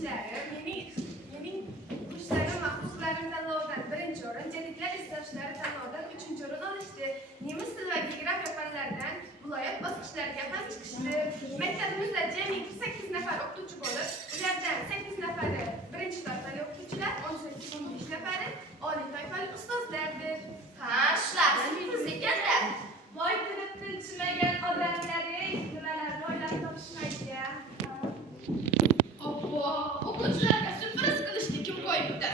o'quvchilarim, mening qushlarga mahbuslarım tanlovidan birinchi o'rin, jadidlar istashlari tanlovidan 3-chi o'rin olishdi. Nemis tili va geografiya fanlaridan viloyat bosqichlariga ham chiqishdi. Maktabimizda jami 48 nafar o'qituvchi bo'lib, ulardan 8 nafari birinchi toifali o'qituvchilar, 18-15 nafari oliy toifali ustozlardir. Ha, shularni biz ekanda. Voy tilib tilchimagan odamlaring, nimalarni o'ylab topishmaydi-ya. Obbo, o'quvchilarga surpriz qilishga kim qo'yibdi?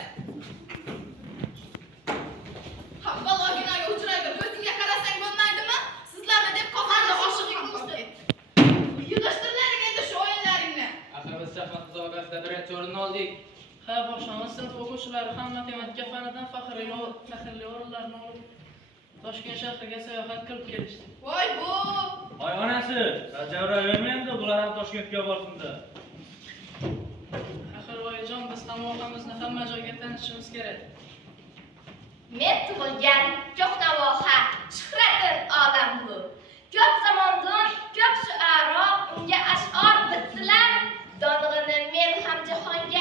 Ha, baloginaga uchrayga o'zingga qarasang bo'lmaydimi? Sizlarni deb qofanda oshig'ing bo'ldi. Yig'ishtirlaring endi shu o'yinlaringni. Axir biz shaxmat musobaqasida birinchi o'rinni oldik. Ha, boshlang'ich sinf o'quvchilari ham matematika fanidan faxrli o'rinlarni olib Toshkent shahriga sayohat qilib kelishdi. Voy bu! Voy onasi, sajavravermaydi, bular ham Toshkentga borsinda. Axir voyajon, biz ham vohamizni hamma joyga tanishimiz kerak. Men tug'ilgan ko'p navoha, shuhratin olam bu. Ko'p zamondan ko'p shuaro unga ash'or bitdilar. Dong'ini men ham jahonga